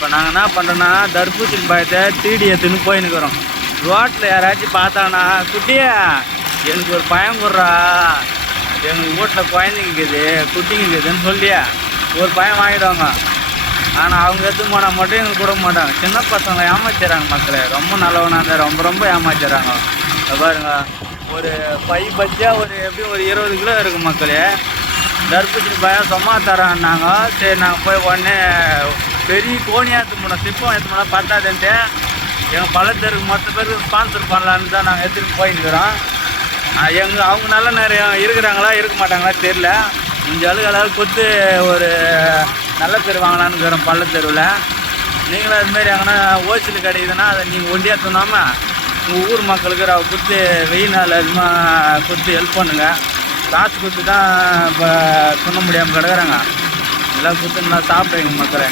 இப்போ நாங்கள் என்ன பண்ணுறோன்னா தர்பூசணி பழத்தை தீடி எடுத்துன்னு போயின்னுக்குறோம். ரோட்டில் யாராச்சும் பார்த்தாங்கன்னா குட்டியா எனக்கு ஒரு பயம் கொடுறா, எங்கள் வீட்டில் குழந்தைங்க இருக்குது குட்டிங்க இருக்குதுன்னு சொல்லியா ஒரு பயம் வாங்கிடுவாங்க. ஆனால் அவங்க எடுத்து போனால் மட்டும் எங்களுக்கு கொடுக்க மாட்டாங்க. சின்ன பசங்களை ஏமாத்திடுறாங்க மக்களே. ரொம்ப நல்லவனாக இருந்தால் ரொம்ப ரொம்ப ஏமாத்திடுறாங்க. பாருங்க, ஒரு பை பஜ்ஜியாக ஒரு எப்படியும் ஒரு 20 கிலோ இருக்குது மக்களே. தர்பூசணி பழம் சும்மா தரான்னாங்க. சரி நாங்கள் போய் உடனே பெரிய கோணியாக எடுத்து போனோம், சிப்பம் எடுத்து போனால் பத்தாதுன்ட்டு எங்கள் பழத்தருக்கு மொத்த பேருக்கு ஸ்பான்சர் பண்ணலான்னு தான் நாங்கள் எடுத்துகிட்டு போயின்னுக்கிறோம். அவங்க நல்ல நேரம் இருக்கிறாங்களா இருக்க மாட்டாங்களா தெரில. இந்த அழுகளால் கொடுத்து ஒரு நல்ல பேர் வாங்கலான்னு இருக்கிறோம் பள்ளத்தெருவில். நீங்களும் அதுமாரி எங்கன்னா ஹோல்சேல் கிடைக்குதுன்னா அதை நீங்கள் ஒண்டியாக தூணாமல் உங்கள் ஊர் மக்களுக்கு கொடுத்து வெயில் நாள் அதிகமாக கொடுத்து ஹெல்ப் பண்ணுங்கள். காசு கொடுத்து தான் இப்போ துண்ண முடியாமல் கிடக்குறாங்க. எல்லாம் கொடுத்து நல்லா சாப்பிடுங்க மக்களே.